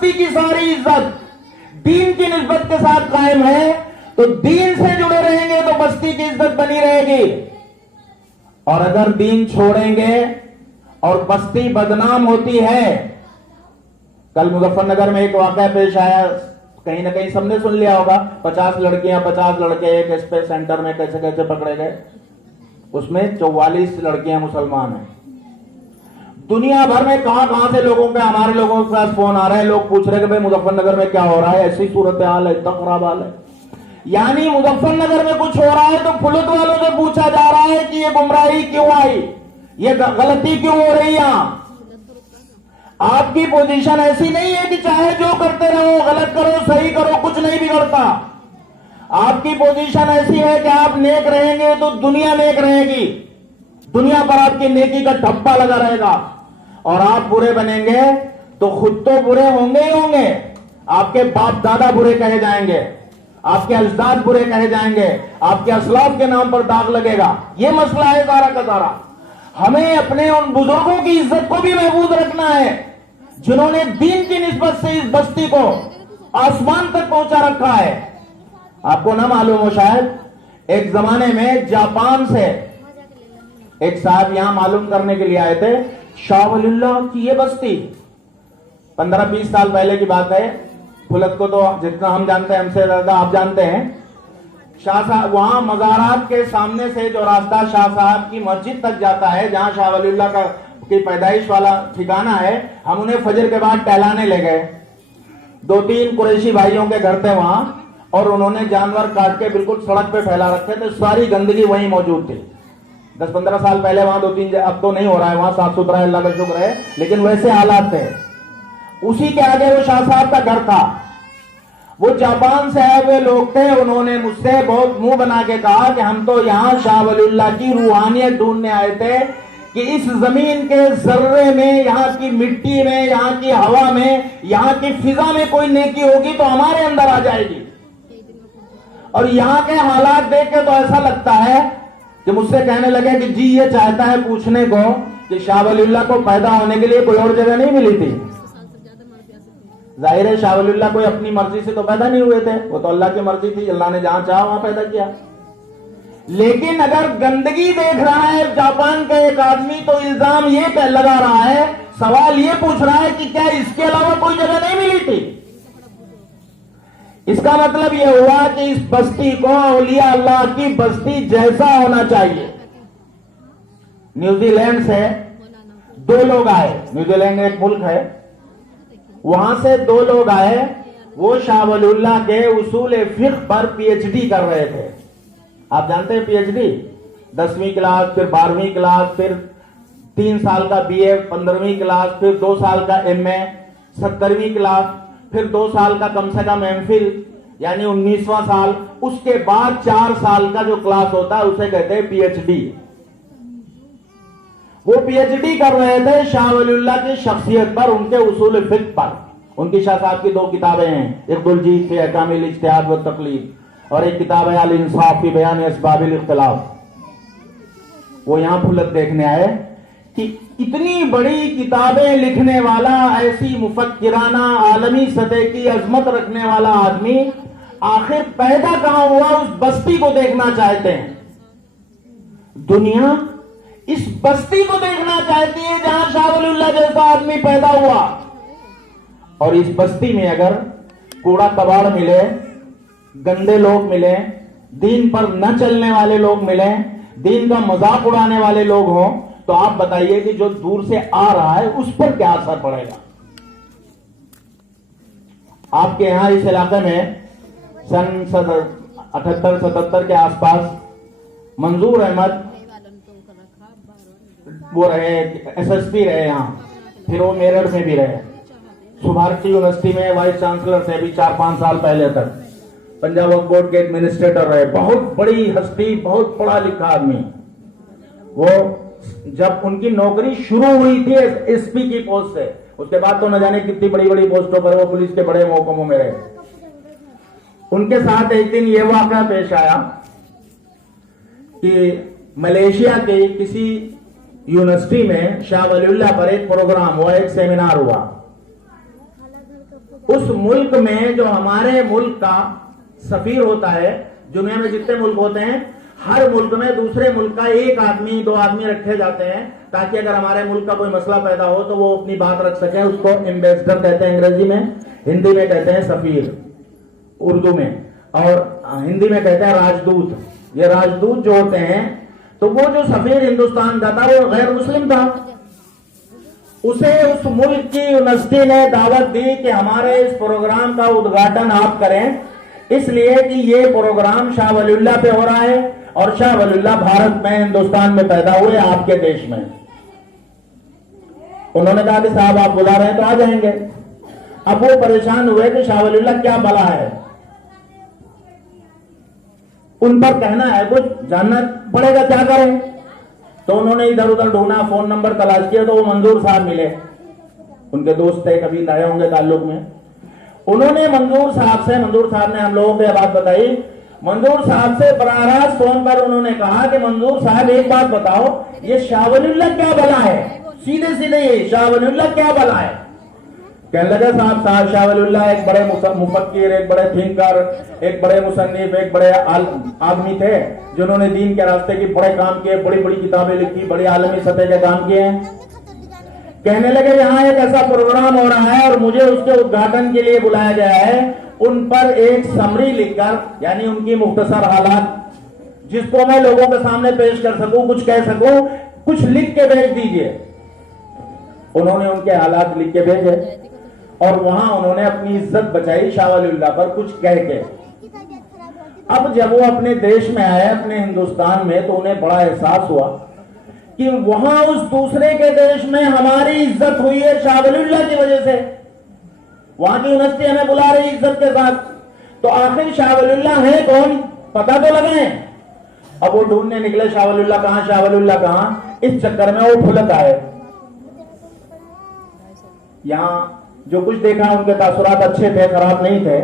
بستی کی ساری عزت دین کی نسبت کے ساتھ قائم ہے تو دین سے جڑے رہیں گے تو بستی کی عزت بنی رہے گی، اور اگر دین چھوڑیں گے اور بستی بدنام ہوتی ہے. کل مظفر نگر میں ایک واقعہ پیش آیا، کہیں نہ کہیں سب نے سن لیا ہوگا. 50 لڑکیاں 50 لڑکے ایک اسپے سینٹر میں کیسے کیسے پکڑے گئے. اس میں 44 لڑکیاں مسلمان ہیں. دنیا بھر میں کہاں سے لوگوں کے، ہمارے لوگوں کے پاس فون آ رہے ہیں، لوگ پوچھ رہے ہیں کہ بھائی مظفر نگر میں کیا ہو رہا ہے، ایسی صورتحال ہے، اتنا خراب حال ہے. یعنی مظفر نگر میں کچھ ہو رہا ہے تو پھلت والوں سے پوچھا جا رہا ہے کہ یہ گمراہی کیوں آئی، یہ غلطی کیوں ہو رہی ہے. آپ کی پوزیشن ایسی نہیں ہے کہ چاہے جو کرتے رہو، غلط کرو صحیح کرو، کچھ نہیں بگڑتا. آپ کی پوزیشن ایسی ہے کہ آپ نیک رہیں گے تو دنیا نیک رہے گی، دنیا پر آپ کی نیکی کا ٹھپا لگا رہے گا. اور آپ برے بنیں گے تو خود تو برے ہوں گے ہی ہوں گے، آپ کے باپ دادا برے کہے جائیں گے، آپ کے اجداد برے کہے جائیں گے، آپ کے اسلاف کے نام پر داغ لگے گا. یہ مسئلہ ہے سارا کا سارا. ہمیں اپنے ان بزرگوں کی عزت کو بھی محفوظ رکھنا ہے جنہوں نے دین کی نسبت سے اس بستی کو آسمان تک پہنچا رکھا ہے. آپ کو نہ معلوم ہو شاید، ایک زمانے میں جاپان سے ایک صاحب یہاں معلوم کرنے کے لیے آئے تھے. شاہ ولی اللہ کی یہ بستی 15-20 سال پہلے کی بات ہے. پھلت کو تو جتنا ہم جانتے ہیں ہم سے زیادہ آپ جانتے ہیں. شاہ صاحب وہاں مزارات کے سامنے سے جو راستہ شاہ صاحب کی مسجد تک جاتا ہے، جہاں شاہ ولی اللہ کی پیدائش والا ٹھکانہ ہے، ہم انہیں فجر کے بعد ٹہلانے لے گئے. 2-3 قریشی بھائیوں کے گھر تھے وہاں، اور انہوں نے جانور کاٹ کے بالکل سڑک پہ پھیلا رکھے تھے. ساری گندگی وہیں موجود تھی. 10-15 سال پہلے وہاں 2-3، اب تو نہیں ہو رہا ہے وہاں، صاف ستھرا ہے اللہ کا شکر ہے، لیکن ویسے حالات تھے. اسی کے آگے وہ شاہ صاحب کا گھر تھا. وہ جاپان سے آئے ہوئے لوگ تھے. انہوں نے مجھ سے بہت منہ بنا کے کہا کہ ہم تو یہاں شاہ ولی اللہ کی روحانیت ڈھونڈنے آئے تھے کہ اس زمین کے ذرے میں، یہاں کی مٹی میں، یہاں کی ہوا میں، یہاں کی فضا میں کوئی نیکی ہوگی تو ہمارے اندر آ جائے گی. اور یہاں کے حالات دیکھ کے تو ایسا لگتا ہے کہ مجھ سے کہنے لگے کہ جی یہ چاہتا ہے پوچھنے کو کہ شاہ ولی اللہ کو پیدا ہونے کے لیے کوئی اور جگہ نہیں ملی تھی. ظاہر ہے شاہ ولی اللہ کوئی اپنی مرضی سے تو پیدا نہیں ہوئے تھے، وہ تو اللہ کی مرضی تھی، اللہ نے جہاں چاہا وہاں پیدا کیا. لیکن اگر گندگی دیکھ رہا ہے جاپان کا ایک آدمی تو الزام یہ لگا رہا ہے، سوال یہ پوچھ رہا ہے کہ کیا اس کے علاوہ کوئی جگہ نہیں ملی تھی. اس کا مطلب یہ ہوا کہ اس بستی کو اولیاء اللہ کی بستی جیسا ہونا چاہیے. نیوزی لینڈ سے 2 لوگ آئے، نیوزی لینڈ ایک ملک ہے، وہاں سے 2 لوگ آئے. وہ شاہ ولی اللہ کے اصول فقہ پر پی ایچ ڈی کر رہے تھے. آپ جانتے ہیں پی ایچ ڈی 10ویں کلاس، پھر 12ویں کلاس، پھر 3 سال کا بی اے 15ویں کلاس، پھر 2 سال کا ایم اے 17ویں کلاس، پھر 2 سال کا کم سے کم ایم فل یعنی 19واں سال، اس کے بعد 4 سال کا جو کلاس ہوتا ہے اسے کہتے ہیں پی ایچ ڈی. وہ پی ایچ ڈی کر رہے تھے شاہ ولی اللہ کی شخصیت پر، ان کے اصول فقہ پر. ان کی شاہ صاحب کی 2 کتابیں ہیں، ایک الجیز فی احکام الاجتہاد والتقلید، اور ایک کتاب ہے الانصاف فی بیان اسباب الاختلاف. وہ یہاں پھلت دیکھنے آئے کہ اتنی بڑی کتابیں لکھنے والا، ایسی مفکرانہ عالمی سطح کی عظمت رکھنے والا آدمی آخر پیدا کہاں ہوا، اس بستی کو دیکھنا چاہتے ہیں. دنیا اس بستی کو دیکھنا چاہتی ہے جہاں شاہ ولی اللہ جیسا آدمی پیدا ہوا. اور اس بستی میں اگر کوڑا کباڑ ملے، گندے لوگ ملے، دین پر نہ چلنے والے لوگ ملیں، دین کا مذاق اڑانے والے لوگ ہوں، تو آپ بتائیے کہ جو دور سے آ رہا ہے اس پر کیا اثر پڑے گا. آپ کے یہاں اس علاقے میں سن 78-77 کے آس پاس منظور احمد وہ رہے، ایس ایس پی رہے یہاں، پھر وہ میرٹھ میں بھی رہے، سبھارتی یونیورسٹی میں وائس چانسلر تھے بھی 4-5 سال پہلے تک، پنجاب وقف بورڈ کے ایڈمنسٹریٹر رہے، بہت بڑی ہستی، بہت پڑھا لکھا آدمی. وہ جب ان کی نوکری شروع ہوئی تھی ایس پی کی پوسٹ سے، اس کے بعد تو نہ جانے کتنی بڑی بڑی پوسٹوں پر وہ پولیس کے بڑے محکموں میں رہے. ان کے ساتھ ایک دن یہ واقعہ پیش آیا کہ ملیشیا کے کسی یونیورسٹی میں شاہ ولی اللہ پر ایک پروگرام ہوا، ایک سیمینار ہوا. اس ملک میں جو ہمارے ملک کا سفیر ہوتا ہے، دنیا میں جتنے ملک ہوتے ہیں ہر ملک میں دوسرے ملک کا ایک آدمی 2 آدمی رکھے جاتے ہیں تاکہ اگر ہمارے ملک کا کوئی مسئلہ پیدا ہو تو وہ اپنی بات رکھ سکے. اس کو ایمبیسڈر کہتے ہیں انگریزی میں، ہندی میں کہتے ہیں سفیر اردو میں، اور ہندی میں کہتے ہیں راجدوت. یہ راجدوت جو ہوتے ہیں تو وہ جو سفیر ہندوستان کا تھا وہ غیر مسلم تھا. اسے اس ملک کی یونیورسٹی نے دعوت دی کہ ہمارے اس پروگرام کا ادگھاٹن آپ کریں، اس لیے کہ یہ پروگرام شاہ ولی اللہ پہ ہو رہا ہے اور شاہ ولی اللہ بھارت میں ہندوستان میں پیدا ہوئے آپ کے دیش میں. انہوں نے کہا کہ صاحب آپ بلا رہے ہیں تو آ جائیں گے. اب وہ پریشان ہوئے کہ شاہ ولی اللہ کیا بلا ہے، ان پر کہنا ہے کچھ، جاننا پڑے گا کیا کریں. تو انہوں نے ادھر ادھر ڈھونڈا، فون نمبر تلاش کیا تو وہ منظور صاحب ملے. ان کے دوست تھے، کبھی رہے ہوں گے تعلق میں. انہوں نے منظور صاحب نے ہم لوگوں کو یہ بات بتائی. منظور صاحب سے براہ راست فون پر انہوں نے کہا کہ منظور صاحب ایک بات بتاؤ، یہ شاہ ولی اللہ کیا بلا ہے؟ سیدھے یہ شاہ ولی اللہ کیا بلا ہے؟ کہنے لگا صاحب شاہ ولی اللہ ایک بڑے مفکر، ایک بڑے تھنکر، ایک بڑے مصنف، ایک بڑے آدمی تھے جنہوں نے دین کے راستے کی بڑے کام کیے، بڑی بڑی کتابیں لکھی، بڑی عالمی سطح کے کام کیے ہیں. کہنے لگے یہاں ایک ایسا پروگرام ہو رہا ہے اور مجھے اس کے ادگھاٹن کے لیے بلایا گیا ہے. ان پر ایک سمری لکھ کر، یعنی ان کی مختصر حالات جس کو میں لوگوں کے سامنے پیش کر سکوں، کچھ کہہ سکوں، کچھ لکھ کے بھیج دیجئے. انہوں نے ان کے حالات لکھ کے بھیجے اور وہاں انہوں نے اپنی عزت بچائی شاہ ولی اللہ پر کچھ کہہ کے. اب جب وہ اپنے دیش میں آئے، اپنے ہندوستان میں، تو انہیں بڑا احساس ہوا کہ وہاں اس دوسرے کے دیش میں ہماری عزت ہوئی ہے شاہ ولی اللہ کی وجہ سے. وہاں کی یونیورسٹی ہمیں بلا رہی عزت کے ساتھ، تو آخر شاہ ولی اللہ ہے کون، پتہ تو لگائیں. اب وہ ڈھونڈنے نکلے شاہ ولی اللہ کہاں، شاہ ولی اللہ کہاں. اس چکر میں وہ پھلک آئے. یہاں جو کچھ دیکھا ان کے تاثرات اچھے تھے، خراب نہیں تھے،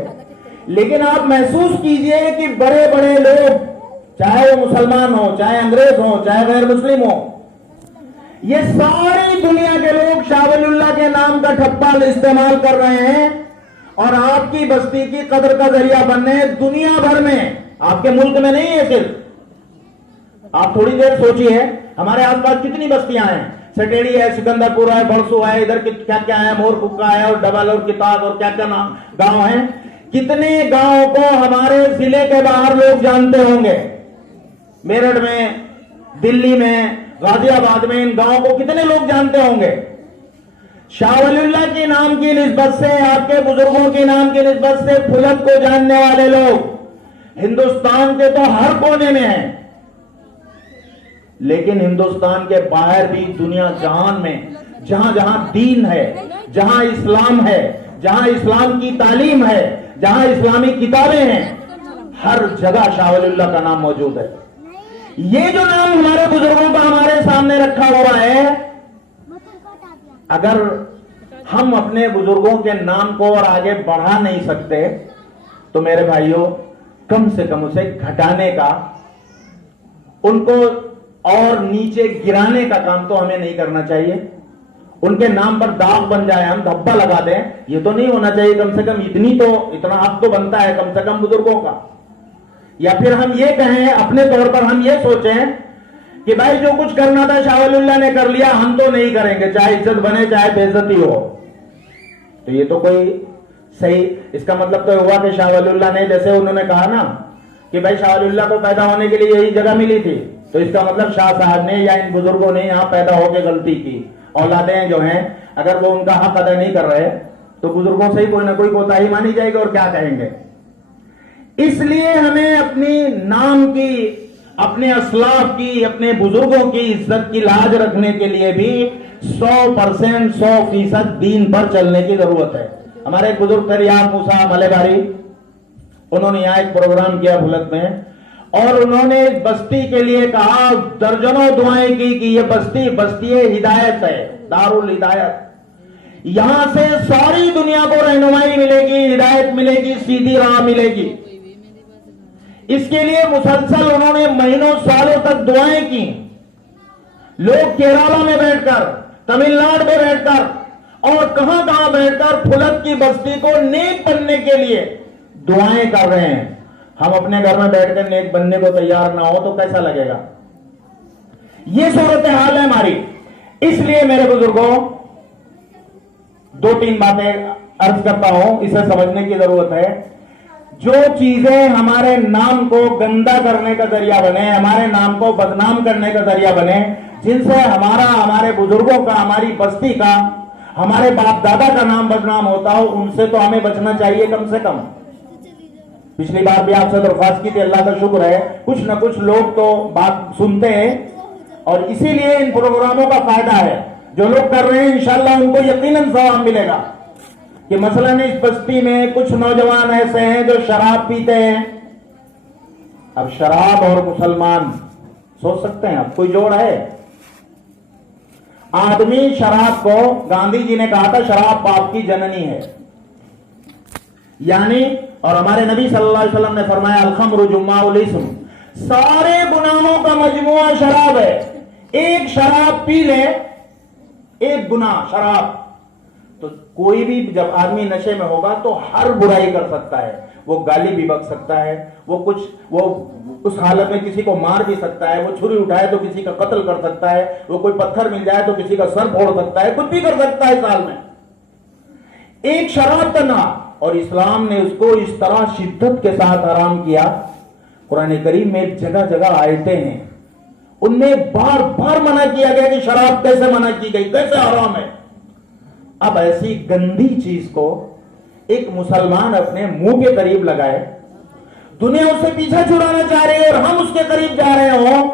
لیکن آپ محسوس کیجئے کہ بڑے بڑے لوگ، چاہے وہ مسلمان ہوں، چاہے انگریز ہوں، چاہے غیر مسلم ہوں، یہ ساری دنیا کے لوگ شاہ ولی اللہ کے نام کا ٹھپا استعمال کر رہے ہیں اور آپ کی بستی کی قدر کا ذریعہ بننے دنیا بھر میں. آپ کے ملک میں نہیں ہے صرف. آپ تھوڑی دیر سوچیے ہمارے آس پاس کتنی بستیاں ہیں، سٹیڑی ہے، سکندر پور ہے، بڑسو ہے، ادھر کیا کیا ہے، مور ککا ہے، اور ڈبل اور کتاب اور کیا کیا گاؤں ہیں. کتنے گاؤں کو ہمارے ضلع کے باہر لوگ جانتے ہوں گے. میرٹھ میں، دلی میں، غازی آباد میں ان گاؤں کو کتنے لوگ جانتے ہوں گے. شاہ ولی اللہ کے نام کی نسبت سے، آپ کے بزرگوں کے نام کی نسبت سے پھلک کو جاننے والے لوگ ہندوستان کے تو ہر کونے میں ہیں، لیکن ہندوستان کے باہر بھی دنیا جہان میں جہاں جہاں دین ہے، جہاں اسلام ہے، جہاں اسلام کی تعلیم ہے، جہاں اسلامی کتابیں ہیں، ہر جگہ شاہ ولی اللہ کا نام موجود ہے. یہ جو نام ہمارے بزرگوں کا ہمارے سامنے رکھا ہوا ہے، اگر ہم اپنے بزرگوں کے نام کو اور آگے بڑھا نہیں سکتے تو میرے بھائیوں کم سے کم اسے گھٹانے کا، ان کو اور نیچے گرانے کا کام تو ہمیں نہیں کرنا چاہیے. ان کے نام پر داغ بن جائے، ہم دھبا لگا دیں، یہ تو نہیں ہونا چاہیے. کم سے کم اتنا حق تو بنتا ہے کم سے کم بزرگوں کا. یا پھر ہم یہ کہیں، اپنے طور پر ہم یہ سوچیں کہ بھائی جو کچھ کرنا تھا شاہ ولی اللہ نے کر لیا، ہم تو نہیں کریں گے، چاہے عزت بنے چاہے بے عزتی ہو. تو یہ تو کوئی صحیح، اس کا مطلب تو ہوا کہ شاہ ولی اللہ نے، جیسے انہوں نے کہا نا کہ بھائی شاہ ولی اللہ کو پیدا ہونے کے لیے یہی جگہ ملی تھی، تو اس کا مطلب شاہ صاحب نے یا ان بزرگوں نے یہاں پیدا ہو کے غلطی کی. اولادیں جو ہیں اگر وہ ان کا حق ادا نہیں کر رہے تو بزرگوں سے ہی کوئی نہ کوئی کوتاہی مانی جائے گی، اور کیا کہیں گے. اس لیے ہمیں اپنی نام کی، اپنے اسلاف کی، اپنے بزرگوں کی عزت کی لاج رکھنے کے لیے بھی 100% 100% دین پر چلنے کی ضرورت ہے. ہمارے ایک بزرگ تھے ریاض موسیٰ ملے باری، انہوں نے یہاں ایک پروگرام کیا بھلک میں، اور انہوں نے اس بستی کے لیے کہا، درجنوں دعائیں کی کہ یہ بستی ہدایت ہے، دارالہدایت. یہاں سے ساری دنیا کو رہنمائی ملے گی، ہدایت ملے گی، سیدھی راہ ملے گی. اس کے لیے مسلسل انہوں نے مہینوں سالوں تک دعائیں کی. لوگ کیرالہ میں بیٹھ کر، تمل ناڈو میں بیٹھ کر اور کہاں کہاں بیٹھ کر پھلک کی بستی کو نیک بننے کے لیے دعائیں کر رہے ہیں. ہم اپنے گھر میں بیٹھ کر نیک بننے کو تیار نہ ہو تو کیسا لگے گا؟ یہ صورتحال ہے ہماری. اس لیے میرے بزرگوں 2-3 باتیں عرض کرتا ہوں، اسے سمجھنے کی ضرورت ہے. جو چیزیں ہمارے نام کو گندا کرنے کا ذریعہ بنے، ہمارے نام کو بدنام کرنے کا ذریعہ بنے، جن سے ہمارے بزرگوں کا، ہماری بستی کا، ہمارے باپ دادا کا نام بدنام ہوتا ہو، ان سے تو ہمیں بچنا چاہیے کم سے کم. پچھلی بار بھی آپ سے درخواست کی تھی، اللہ کا شکر ہے کچھ نہ کچھ لوگ تو بات سنتے ہیں، اور اسی لیے ان پروگراموں کا فائدہ ہے. جو لوگ کر رہے ہیں انشاءاللہ ان کو یقیناً ثواب ملے گا. کہ مثلاً اس بستی میں کچھ نوجوان ایسے ہیں جو شراب پیتے ہیں. اب شراب اور مسلمان، سوچ سکتے ہیں اب کوئی جوڑ ہے؟ آدمی شراب کو، گاندھی جی نے کہا تھا شراب پاپ کی جننی ہے، یعنی، اور ہمارے نبی صلی اللہ علیہ وسلم نے فرمایا الخمر جماع الاسم، سارے گناہوں کا مجموعہ شراب ہے. ایک شراب پی لے، ایک گناہ شراب. تو کوئی بھی جب آدمی نشے میں ہوگا تو ہر برائی کر سکتا ہے. وہ گالی بھی بک سکتا ہے، وہ اس حالت میں کسی کو مار بھی سکتا ہے، وہ چھری اٹھائے تو کسی کا قتل کر سکتا ہے، وہ کوئی پتھر مل جائے تو کسی کا سر پھوڑ سکتا ہے، کچھ بھی کر سکتا ہے اس حال میں. ایک شراب کا نام، اور اسلام نے اس کو اس طرح شدت کے ساتھ حرام کیا. قرآن کریم میں جگہ جگہ آیتیں ہیں، ان میں بار بار منع کیا گیا کہ شراب کیسے منع کی گئی، کیسے حرام ہے. اب ایسی گندی چیز کو ایک مسلمان اپنے منہ کے قریب لگائے، دنیا اس سے پیچھا چھڑانا چاہ رہی ہے اور ہم اس کے قریب جا رہے ہوں،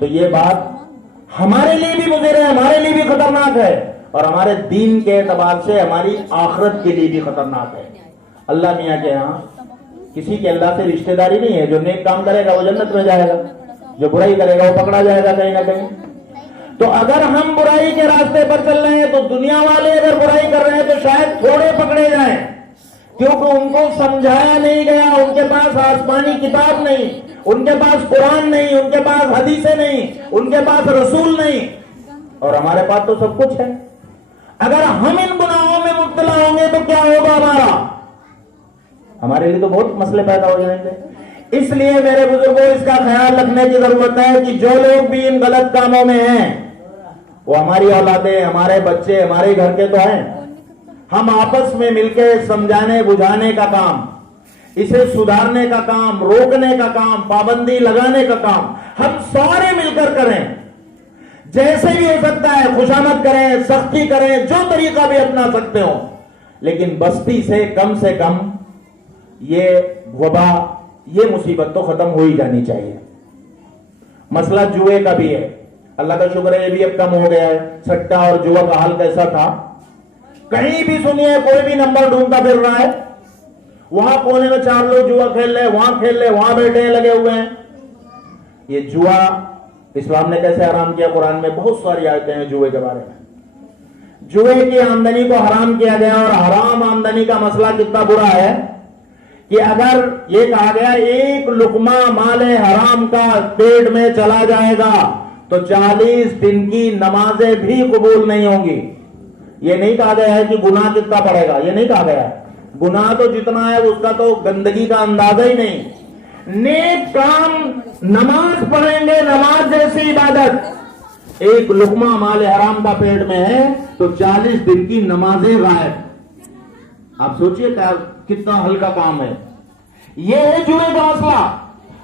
تو یہ بات ہمارے لیے بھی مضر ہے، ہمارے لیے بھی خطرناک ہے، اور ہمارے دین کے اعتبار سے ہماری آخرت کے لیے بھی خطرناک ہے. اللہ میاں کے ہاں کسی کے اللہ سے رشتہ داری نہیں ہے. جو نیک کام کرے گا وہ جنت میں جائے گا، جو برائی کرے گا وہ پکڑا جائے گا کہیں نہ کہیں. تو اگر ہم برائی کے راستے پر چل رہے ہیں تو دنیا والے اگر برائی کر رہے ہیں تو شاید تھوڑے پکڑے جائیں، کیونکہ ان کو سمجھایا نہیں گیا. ان کے پاس آسمانی کتاب نہیں، ان کے پاس قرآن نہیں، ان کے پاس حدیثیں نہیں، ان کے پاس رسول نہیں، اور ہمارے پاس تو سب کچھ ہے. اگر ہم ان گناہوں میں مبتلا ہوں گے تو کیا ہوگا؟ ہمارے لیے تو بہت مسئلے پیدا ہو جائیں گے. اس لیے میرے بزرگوں اس کا خیال رکھنے کی ضرورت ہے کہ جو لوگ بھی ان غلط کاموں میں ہیں وہ ہماری اولادیں، ہمارے بچے، ہمارے گھر کے تو ہیں. ہم آپس میں مل کے سمجھانے بجھانے کا کام، اسے سدھارنے کا کام، روکنے کا کام، پابندی لگانے کا کام ہم سارے مل کر کریں. جیسے بھی ہو سکتا ہے خوشامد کریں، سختی کریں، جو طریقہ بھی اپنا سکتے ہو، لیکن بستی سے کم یہ وبا، یہ مصیبت تو ختم ہو ہی جانی چاہیے. مسئلہ جوئے کا بھی ہے، اللہ کا شکر ہے یہ بھی اب کم ہو گیا ہے. سٹا اور جوا کا حال کیسا تھا؟ کہیں بھی سنیے کوئی بھی نمبر ڈھونڈتا پھر رہا ہے، وہاں کونے میں 4 لوگ جوا کھیل رہے، وہاں کھیل رہے، وہاں بیٹھے ہیں، لگے ہوئے ہیں. یہ جوا اسلام نے کیسے حرام کیا؟ قرآن میں بہت ساری آیتیں ہیں جوئے کے بارے میں. جوئے کی آمدنی کو حرام کیا گیا، اور حرام آمدنی کا مسئلہ کتنا برا ہے کہ اگر یہ کہا گیا ایک لقمہ مال حرام کا پیٹ میں چلا جائے گا تو 40 دن کی نمازیں بھی قبول نہیں ہوں گی. یہ نہیں کہا گیا ہے کہ گناہ کتنا پڑے گا، یہ نہیں کہا گیا ہے. گناہ تو جتنا ہے اس کا تو گندگی کا اندازہ ہی نہیں. نیک کام، نماز پڑھیں گے، نماز جیسی عبادت، ایک لقمہ مال حرام کا پیٹ میں ہے تو 40 دن کی نمازیں غائب. آپ سوچئے کتنا ہلکا کام ہے. یہ ہے جوئے کا مسئلہ،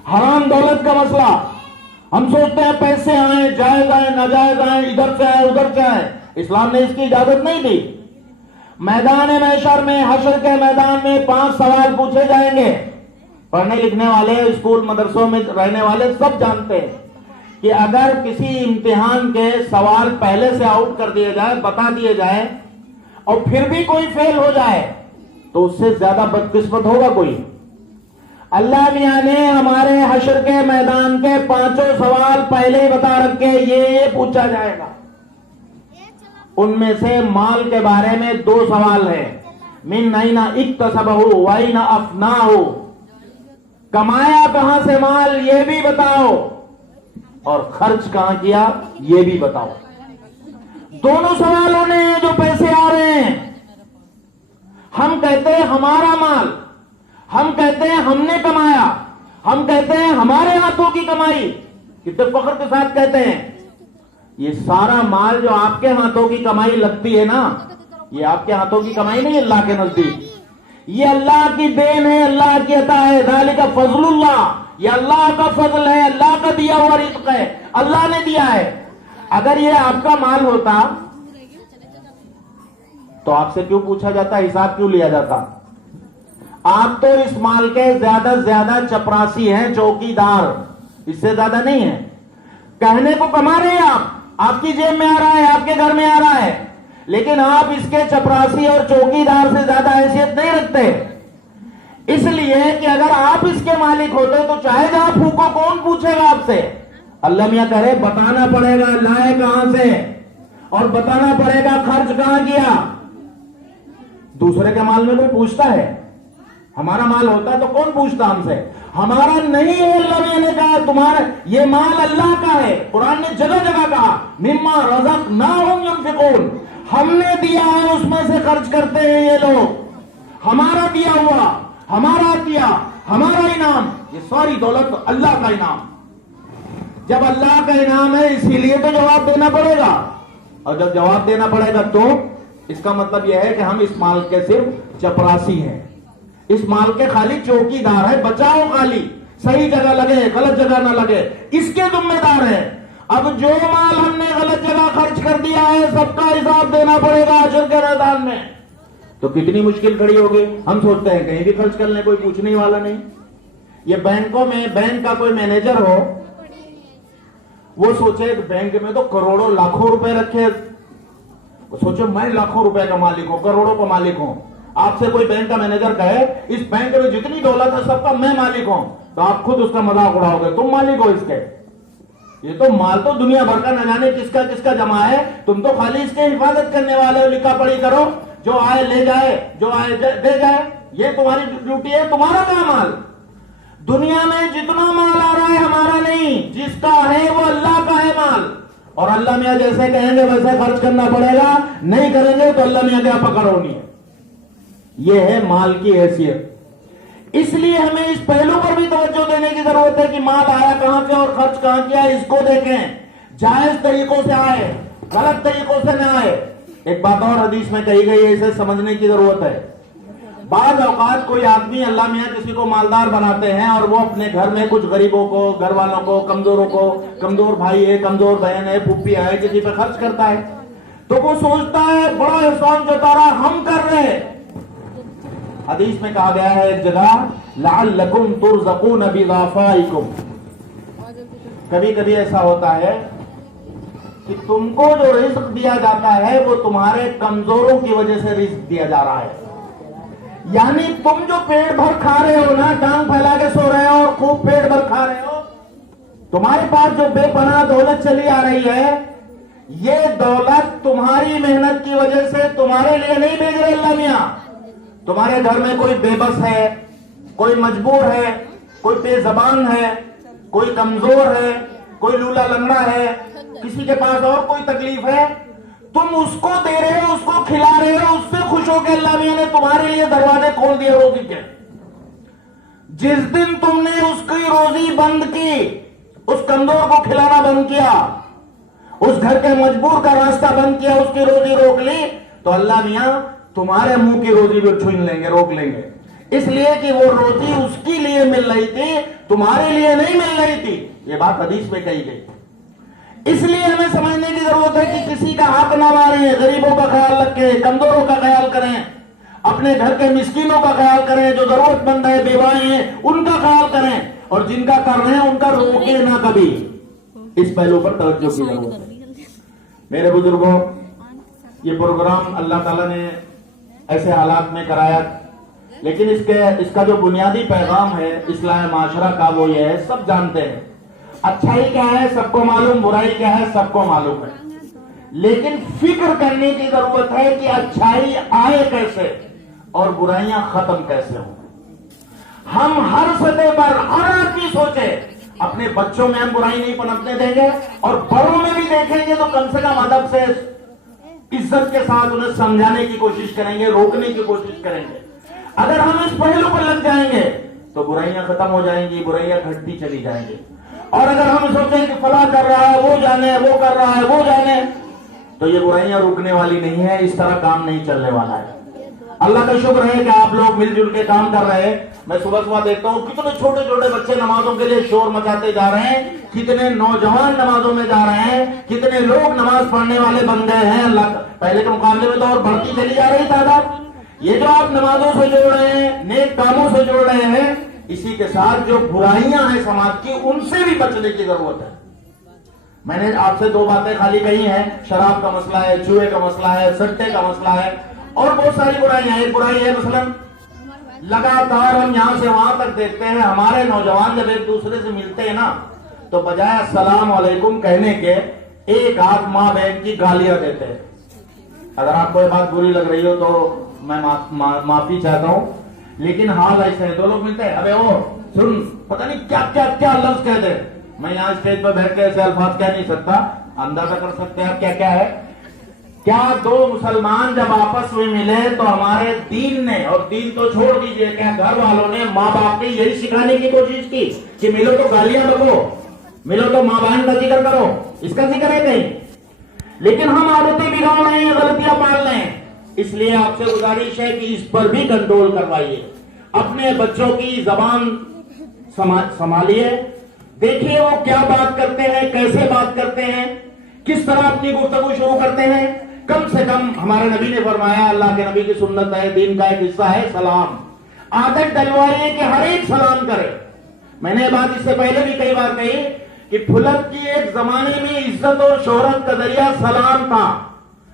حرام دولت کا مسئلہ. ہم سوچتے ہیں پیسے آئیں، جائز آئیں، ناجائز آئیں، ادھر سے آئے ادھر سے آئے. اسلام نے اس کی اجازت نہیں دی. میدان محشر میں، حشر کے میدان میں 5 سوال پوچھے جائیں گے. پڑھنے لکھنے والے، اسکول مدرسوں میں رہنے والے سب جانتے ہیں کہ اگر کسی امتحان کے سوال پہلے سے آؤٹ کر دیے جائے، بتا دیے جائے، اور پھر بھی کوئی فیل ہو جائے تو اس سے زیادہ بدقسمت ہوگا کوئی؟ اللہ میاں نے ہمارے حشر کے میدان کے 5 سوال پہلے ہی بتا رکھے، یہ پوچھا جائے گا. ان میں سے مال کے بارے میں 2 سوال ہیں. من أين اكتسبه وأين أفناه، کمایا کہاں سے مال یہ بھی بتاؤ، اور خرچ کہاں کیا یہ بھی بتاؤ. دونوں سوال ہونے ہیں جو پیسے آ رہے ہیں. ہم کہتے ہیں ہمارا مال, ہم کہتے ہیں ہم نے کمایا, ہم کہتے ہیں ہمارے ہاتھوں کی کمائی. کتنے فخر کے ساتھ کہتے ہیں یہ سارا مال جو آپ کے ہاتھوں کی کمائی لگتی ہے نا, یہ آپ کے ہاتھوں کی کمائی نہیں, اللہ کے نزدیک یہ اللہ کی دین ہے, اللہ کی عطا ہے. ذالک فضل اللہ, یہ اللہ کا فضل ہے, اللہ کا دیا ہوا رزق ہے, اللہ نے دیا ہے. اگر یہ آپ کا مال ہوتا تو آپ سے کیوں پوچھا جاتا, حساب کیوں لیا جاتا؟ آپ تو اس مال کے زیادہ سے زیادہ چپراسی ہیں, چوکی دار, اس سے زیادہ نہیں ہے. کہنے کو کما رہے ہیں آپ کی جیب میں آ رہا ہے, آپ کے گھر میں آ رہا ہے, لیکن آپ اس کے چپراسی اور چوکی دار سے زیادہ حیثیت نہیں رکھتے. اس لیے کہ اگر آپ اس کے مالک ہوتے تو چاہے جہاں پھونکو کون پوچھے گا آپ سے؟ اللہ میاں کہے بتانا پڑے گا لائے کہاں سے, اور بتانا پڑے گا خرچ کہاں کیا. دوسرے کے مال میں کوئی پوچھتا ہے؟ ہمارا مال ہوتا ہے تو کون پوچھتا ہم سے؟ ہمارا نہیں ہے. اللہ میاں نے کہا تمہارا یہ مال اللہ کا ہے. قرآن نے جگہ جگہ کہا مما رزقناہم ينفقون, ہم نے دیا ہے اس میں سے خرچ کرتے ہیں یہ لوگ. ہمارا دیا ہوا, ہمارا دیا, ہمارا انعام, یہ ساری دولت اللہ کا انعام. جب اللہ کا انعام ہے اسی لیے تو جواب دینا پڑے گا, اور جب جواب دینا پڑے گا تو اس کا مطلب یہ ہے کہ ہم اس مال کے صرف چپراسی ہیں, اس مال کے خالی چوکی دار ہے. بچاؤ خالی, صحیح جگہ لگے غلط جگہ نہ لگے, اس کے ذمہ دار ہیں. اب جو مال ہم نے غلط جگہ خرچ کر دیا ہے سب کا حساب دینا پڑے گا حشر کے میدان میں. تو کتنی مشکل کھڑی ہوگی. ہم سوچتے ہیں کہیں بھی خرچ کر لیں, کوئی پوچھنے والا نہیں. یہ بینکوں میں بینک کا کوئی مینیجر ہو, وہ سوچے کہ بینک میں تو کروڑوں لاکھوں روپے رکھے, سوچو میں لاکھوں روپے کا مالک ہوں, کروڑوں کا مالک ہوں. آپ سے کوئی بینک کا مینیجر کہے اس بینک میں جتنی دولت ہے سب کا میں مالک ہوں, تو آپ خود اس کا مذاق اڑاؤ گے, تم مالک ہو اس کے. یہ تو مال تو دنیا بھر کا نہ جانے کس کا جمع ہے, تم تو خالی اس کے حفاظت کرنے والے ہو. لکھا پڑھی کرو, جو آئے لے جائے, جو آئے دے جائے, یہ تمہاری ڈیوٹی ہے. تمہارا کیا مال؟ دنیا میں جتنا مال آ رہا ہے ہمارا نہیں, جس کا ہے وہ اللہ کا ہے مال. اور اللہ میاں جیسے کہیں گے ویسے خرچ کرنا پڑے گا, نہیں کریں گے تو اللہ میاں کیا پکڑ ہونی ہے. یہ ہے مال کی حیثیت. اس لیے ہمیں اس پہلو پر بھی توجہ دینے کی ضرورت ہے کہ مال آیا کہاں سے اور خرچ کہاں کیا, اس کو دیکھیں. جائز طریقوں سے آئے, غلط طریقوں سے نہ آئے. ایک بات اور حدیث میں کہی گئی ہے, اسے سمجھنے کی ضرورت ہے. بعض اوقات کوئی آدمی اللہ میاں کسی کو مالدار بناتے ہیں اور وہ اپنے گھر میں کچھ غریبوں کو, گھر والوں کو, کمزوروں کو, کمزور بھائی ہے, کمزور بہن ہے, پھوپھی ہے, کسی پہ خرچ کرتا ہے. تو وہ سوچتا ہے بڑا احسان جتا رہا, ہم کر رہے ہیں. حدیث میں کہا گیا ہے ایک جگہ لعلکم ترزقون بضعفائکم. کبھی کبھی ایسا ہوتا ہے کہ تم کو جو رزق دیا جاتا ہے وہ تمہارے کمزوروں کی وجہ سے رزق دیا جا رہا ہے. یعنی تم جو پیٹ بھر کھا رہے ہو نا, ٹانگ پھیلا کے سو رہے ہو اور خوب پیٹ بھر کھا رہے ہو, تمہارے پاس جو بے پناہ دولت چلی آ رہی ہے, یہ دولت تمہاری محنت کی وجہ سے تمہارے لیے نہیں بھیج رہے اللہ میاں. تمہارے گھر میں کوئی بے بس ہے, کوئی مجبور ہے, کوئی بے زبان ہے, کوئی کمزور ہے, کوئی لولا لنگڑا ہے, کسی کے پاس اور کوئی تکلیف ہے, تم اس کو دے رہے ہو, اس کو کھلا رہے ہو, اس سے خوش ہو کے اللہ میاں نے تمہارے لیے دروازے کھول دیے روزی کے. جس دن تم نے اس کی روزی بند کی, اس کمزور کو کھلانا بند کیا, اس گھر کے مجبور کا راستہ بند کیا, اس کی روزی روک لی, تو اللہ میاں تمہارے منہ کی روزی بھی چھین لیں گے, روک لیں گے. اس لیے کہ وہ روزی اس کے لیے مل رہی تھی, تمہارے لیے نہیں مل رہی تھی. یہ بات حدیث میں کہی گئی. اس لیے ہمیں سمجھنے کی ضرورت ہے کہ کسی کا حق نہ ماریں, غریبوں کا خیال رکھیں, کمزوروں کا خیال کریں, اپنے گھر کے مسکینوں کا خیال کریں, جو ضرورت مند ہے, بیوائیں ہیں, ان کا خیال کریں, اور جن کا کر رہے ہیں ان کا روکے نہ کبھی. اس پہلو پر توجہ کی ضرورت ہے. میرے بزرگوں, یہ پروگرام اللہ تعالیٰ نے ایسے حالات میں کرایا, لیکن اس کا جو بنیادی پیغام ہے اصلاح معاشرہ کا وہ یہ ہے, سب جانتے ہیں اچھائی کیا ہے, سب کو معلوم, برائی کیا ہے سب کو معلوم ہے, لیکن فکر کرنے کی ضرورت ہے کہ اچھائی آئے کیسے اور برائیاں ختم کیسے ہوں. ہم ہر سطح پر ہر آدمی سوچے اپنے بچوں میں ہم برائی نہیں پنپنے دیں گے, اور بڑوں میں بھی دیکھیں گے تو کم سے کم ادب سے عزت کے ساتھ انہیں سمجھانے کی کوشش کریں گے, روکنے کی کوشش کریں گے. اگر ہم اس پہلو پر لگ جائیں گے تو برائیاں ختم ہو جائیں گی, برائیاں گھٹتی چلی جائیں گی. اور اگر ہم سوچیں کہ فلاں کر رہا ہے, وہ جانے, وہ کر رہا ہے, وہ جانے, تو یہ برائیاں رکنے والی نہیں ہے, اس طرح کام نہیں چلنے والا ہے. اللہ کا شکر ہے کہ آپ لوگ مل جل کے کام کر رہے ہیں. میں صبح صبح دیکھتا ہوں کتنے چھوٹے چھوٹے بچے نمازوں کے لیے شور مچاتے جا رہے ہیں, کتنے نوجوان نمازوں میں جا رہے ہیں, کتنے لوگ نماز پڑھنے والے بن گئے ہیں. اللہ پہلے کے مقابلے میں تو اور بڑھتی چلی جا رہی تعداد. یہ جو آپ نمازوں سے جوڑ رہے ہیں, نیک کاموں سے جوڑ رہے ہیں, اسی کے ساتھ جو برائیاں ہیں سماج کی, ان سے بھی بچنے کی ضرورت ہے. میں نے آپ سے 2 باتیں خالی کہی ہیں. شراب کا مسئلہ ہے, جوئے کا مسئلہ ہے, سٹے کا مسئلہ ہے, اور بہت ساری برائیاں ہیں. ایک برائی ہے مثلا لگاتار ہم یہاں سے وہاں تک دیکھتے ہیں, ہمارے نوجوان جب ایک دوسرے سے ملتے ہیں نا, تو بجائے السلام علیکم کہنے کے ایک ہاتھ ماں بہن کی گالیاں دیتے ہیں. اگر آپ کو یہ بات بری لگ رہی ہو تو میں معافی چاہتا ہوں, لیکن حال ایسے ہیں. 2 لوگ ملتے ہیں, ابے وہ سن, پتہ نہیں کیا کیا کیا لفظ کہتے ہیں. میں یہاں اسٹیج پر بیٹھ کے ایسے الفاظ کہہ نہیں سکتا, اندازہ کر سکتے ہیں آپ کیا کیا ہے. کیا 2 مسلمان جب آپس میں ملے تو ہمارے دین نے, اور دین تو چھوڑ دیجئے, کیا گھر والوں نے, ماں باپ نے یہی سکھانے کی کوشش کی کہ ملو تو گالیاں بکو, ملو تو ماں بہن کا ذکر کرو, اس کا ذکر ہے نہیں. لیکن ہم عادتیں بگاڑ رہے ہیں, غلطیاں پال رہے ہیں. اس لیے آپ سے گزارش ہے کہ اس پر بھی کنٹرول کروائیے. اپنے بچوں کی زبان سنبھالیے, دیکھیے وہ کیا بات کرتے ہیں, کیسے بات کرتے ہیں, کس طرح اپنی گفتگو شروع کرتے ہیں. کم سے کم ہمارے نبی نے فرمایا, اللہ کے نبی کی سنت ہے, دین کا ایک حصہ ہے سلام. عادت ڈلوائیے کہ ہر ایک سلام کرے. میں نے یہ بات اس سے پہلے بھی کئی بار کہی کہ پھلک کی ایک زمانے میں عزت اور شہرت کا ذریعہ سلام تھا.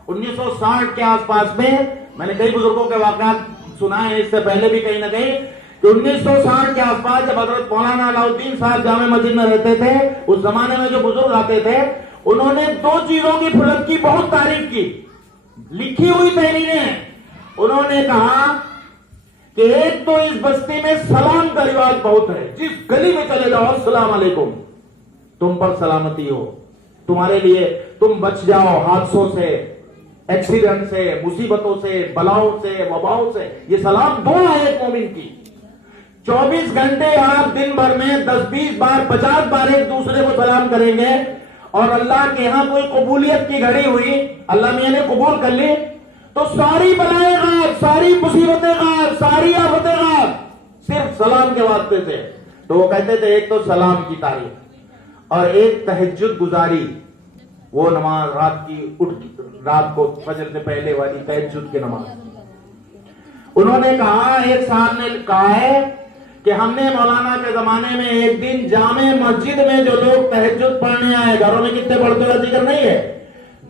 1960 کے آس پاس میں نے کئی بزرگوں کے واقعات سنا ہے, اس سے پہلے بھی کہیں نہ کہیں, کہ 1960 کے آس پاس جب حضرت مولانا علاؤالدین صاحب جامع مسجد میں رہتے تھے, اس زمانے میں جو بزرگ آتے تھے, انہوں نے 2 چیزوں کی پھلک کی بہت تعریف کی, لکھی ہوئی تحریریں. انہوں نے کہا کہ ایک تو اس بستی میں سلام کا رواج بہت ہے, جس گلی میں چلے جاؤ السلام علیکم, تم پر سلامتی ہو, تمہارے لیے تم بچ جاؤ حادثوں سے, ایکسیڈنٹ سے, مصیبتوں سے, بلاؤں سے, وباؤں سے. یہ سلام دعا ہے ایک مومن کی. 24 گھنٹے آپ دن بھر میں 10-20 بار 50 بار ایک دوسرے کو سلام کریں گے, اور اللہ کے ہاں کوئی قبولیت کی گھڑی ہوئی, اللہ میاں نے قبول کر لی, تو ساری بلائیں غائب, ساری مصیبتیں غائب, ساری آفتیں غائب, صرف سلام کے واسطے سے. تو وہ کہتے تھے ایک تو سلام کی تعریف, اور ایک تہجد گزاری, وہ نماز رات کو فجر سے پہلے والی تہجد کی نماز. انہوں نے کہا, ایک صاحب نے کہا ہے کہ ہم نے مولانا کے زمانے میں ایک دن جامع مسجد میں جو لوگ تہجد پڑھنے آئے, گھروں میں کتنے پڑھتے کا ذکر نہیں ہے,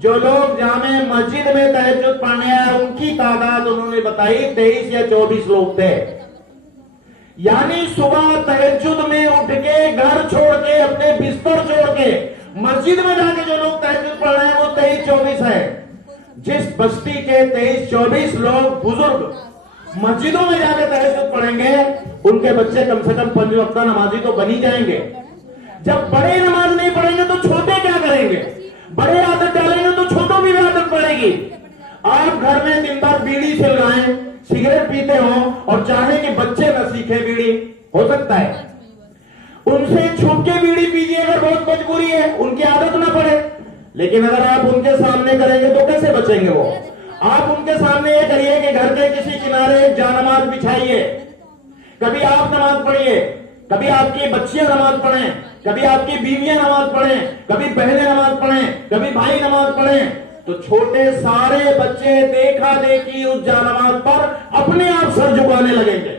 جو لوگ جامع مسجد میں تہجد پڑھنے آئے ان کی تعداد انہوں نے بتائی 23 یا 24 لوگ تھے. یعنی صبح تہجد میں اٹھ کے, گھر چھوڑ کے, اپنے بستر چھوڑ کے مسجد میں جا کے جو لوگ تہجد پڑھ رہے ہیں وہ 23-24 ہیں. جس بستی کے 23-24 لوگ بزرگ مسجدوں میں جا کے تہجد پڑھیں گے, ان کے بچے کم سے کم 5 وقتہ نمازی تو بن ہی جائیں گے. جب بڑے نماز نہیں پڑھیں گے تو چھوٹے کیا کریں گے, بڑے عادت ڈالیں گے تو چھوٹوں کی بھی عادت پڑے گی. آپ گھر میں دن بھر بیڑی چل رہے ہیں, سگریٹ پیتے ہوں, اور چاہیں کہ بچے نہ سیکھیں بیڑی, ہو سکتا ہے ان سے چھپ کے بیڑی پیجیے اگر بہت مجبوری ہے, ان کی عادت نہ پڑے. لیکن اگر آپ ان کے سامنے کریں گے تو کیسے بچیں گے وہ. آپ ان کے سامنے یہ کریے کہ گھر کے کسی کنارے ایک جا نماز بچھائیے, کبھی آپ نماز پڑھیے, کبھی آپ کی بچیاں نماز پڑھیں, کبھی آپ کی بیویاں نماز پڑھیں, کبھی بہنیں نماز پڑھیں, کبھی بھائی نماز پڑھیں, تو چھوٹے سارے بچے دیکھا دیکھی اس جا نماز پر اپنے آپ سر جھکانے لگیں گے.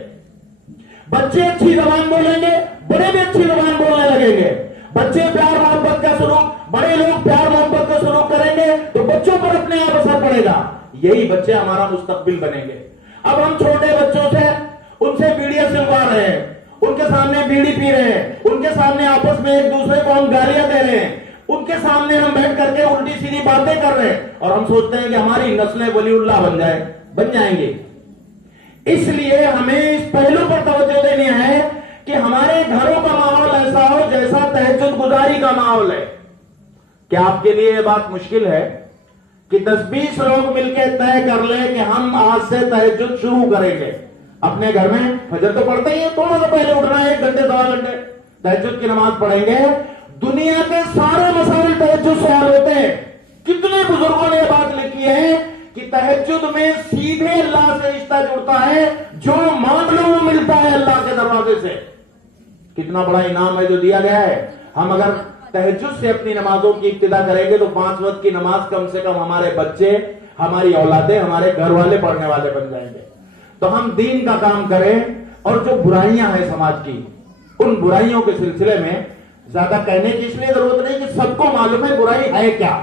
بچے اچھی زبان بولیں گے, بڑے بھی اچھی زبان بولنے لگیں گے. بچے پیار محبت کا سلوک, بڑے لوگ پیار محبت کا سلوک کریں گے تو بچوں پر اپنے آپ اثر پڑے گا. یہی بچے ہمارا مستقبل بنیں گے. اب ہم چھوٹے بچوں سے ان سے بیڑیاں سلوا رہے ہیں, ان کے سامنے بیڑی پی رہے ہیں, ان کے سامنے آپس میں ایک دوسرے کو ہم گالیاں دے رہے ہیں, ان کے سامنے ہم بیٹھ کر کے الٹی سیدھی باتیں کر رہے ہیں, اور ہم سوچتے ہیں کہ ہماری نسلیں ولی اللہ بن جائیں گے. اس لیے ہمیں اس پہلو پر توجہ دینی ہے کہ ہمارے گھروں کا ماحول ایسا ہو جیسا تہجد گزاری کا ماحول ہے. کیا آپ کے لیے یہ بات مشکل ہے کہ 10-20 لوگ مل کے طے کر لیں کہ ہم آج سے تہجد شروع کریں گے. اپنے گھر میں فجر تو پڑھتے ہی ہیں, تھوڑا سا پہلے اٹھنا ہے, 1 گھنٹے 2 گھنٹے تہجد کی نماز پڑھیں گے. دنیا کے سارے مسائل تہجد سے حل ہوتے ہیں. کتنے بزرگوں نے یہ بات لکھی ہے کہ تہجد میں سیدھے اللہ سے رشتہ جڑتا ہے, جو مانگ لو وہ ملتا ہے اللہ کے دروازے سے. کتنا بڑا انعام ہے جو دیا گیا ہے. ہم اگر تہجد سے اپنی نمازوں کی ابتدا کریں گے تو 5 وقت کی نماز کم سے کم ہمارے بچے, ہماری اولادیں, ہمارے گھر والے پڑھنے والے بن جائیں گے. تو ہم دین کا کام کریں, اور جو برائیاں ہیں سماج کی, ان برائیوں کے سلسلے میں زیادہ کہنے کی اس لیے ضرورت نہیں کہ سب کو معلوم ہے برائی ہے کیا.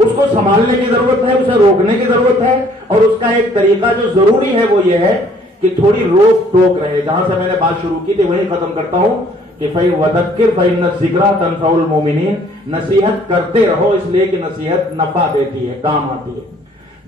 اس کو سنبھالنے کی ضرورت ہے, اسے روکنے کی ضرورت ہے, اور اس کا ایک طریقہ جو ضروری ہے وہ یہ ہے کہ تھوڑی روک ٹوک رہے. جہاں سے میں نے بات شروع کی تھی وہیں ختم کرتا ہوں کہ وَذَكِّرْ فَإِنَّ الذِّكْرَىٰ تَنفَعُ الْمُؤْمِنِينَ. نصیحت کرتے رہو, اس لیے کہ نصیحت نفع دیتی ہے, کام آتی ہے.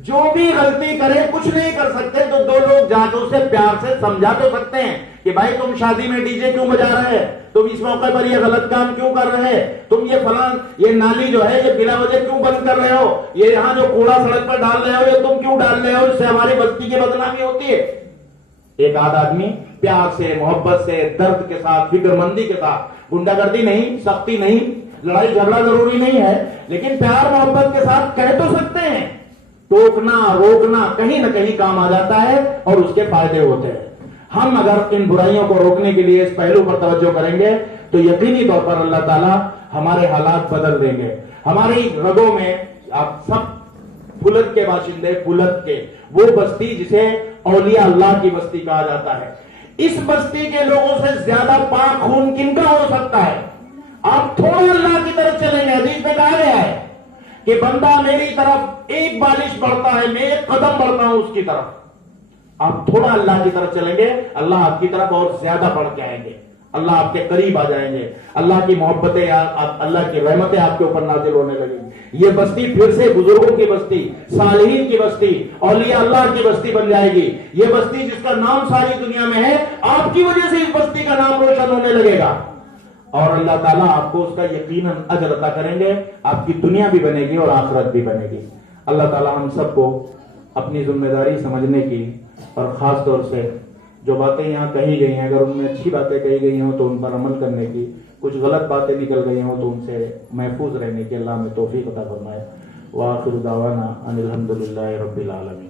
جو بھی غلطی کرے, کچھ نہیں کر سکتے تو 2 لوگ جا کے اسے پیار سے سمجھا تو سکتے ہیں کہ بھائی تم شادی میں ڈی جے کیوں بجا رہے ہیں, تم اس موقع پر یہ غلط کام کیوں کر رہے ہیں, تم یہ فلان یہ نالی جو ہے یہ بلا وجہ کیوں بند کر رہے ہو, یہ یہاں جو کوڑا سڑک پر ڈال رہے ہو یہ تم کیوں ڈال رہے ہو, اس سے ہماری بستی کی بدنامی ہوتی ہے. ایک آدھ آدمی پیار سے, محبت سے, درد کے ساتھ, فکر مندی کے ساتھ, گنڈا گردی نہیں, سختی نہیں, لڑائی جھگڑا ضروری نہیں ہے, لیکن پیار محبت کے ساتھ کہہ تو سکتے ہیں. ٹوکنا روکنا کہیں نہ کہیں کام آ جاتا ہے اور اس کے فائدے ہوتے ہیں. ہم اگر ان برائیوں کو روکنے کے لیے اس پہلو پر توجہ کریں گے تو یقینی طور پر اللہ تعالیٰ ہمارے حالات بدل دیں گے. ہماری رگوں میں آپ سب پھلت کے باشندے, پھلت کے وہ بستی جسے اولیاء اللہ کی بستی کہا جاتا ہے, اس بستی کے لوگوں سے زیادہ پاک خون کن کا ہو سکتا ہے. آپ تھوڑا اللہ کی طرف چلیں گے, حدیث میں کہا گیا ہے کہ بندہ میری طرف 1 بالش بڑھتا ہے, میں 1 قدم بڑھتا ہوں اس کی طرف. آپ تھوڑا اللہ کی طرف چلیں گے, اللہ آپ کی طرف اور زیادہ بڑھ کے آئیں گے, اللہ آپ کے قریب آ جائیں گے, اللہ کی محبتیں, اللہ کی رحمتیں آپ کے اوپر نازل ہونے لگیں گی. یہ بستی پھر سے بزرگوں کی بستی, صالحین کی بستی, اولیاء اللہ کی بستی بن جائے گی. یہ بستی جس کا نام ساری دنیا میں ہے, آپ کی وجہ سے اس بستی کا نام روشن ہونے لگے گا, اور اللہ تعالیٰ آپ کو اس کا یقیناً اجر عطا کریں گے. آپ کی دنیا بھی بنے گی اور آخرت بھی بنے گی. اللہ تعالیٰ ہم سب کو اپنی ذمہ داری سمجھنے کی, اور خاص طور سے جو باتیں یہاں کہی گئی ہیں, اگر ان میں اچھی باتیں کہی گئی ہوں تو ان پر عمل کرنے کی, کچھ غلط باتیں نکل گئی ہوں تو ان سے محفوظ رہنے کی اللہ ہمیں توفیق عطا فرمائے. وآخر دعوانا ان الحمد للہ رب العالمین.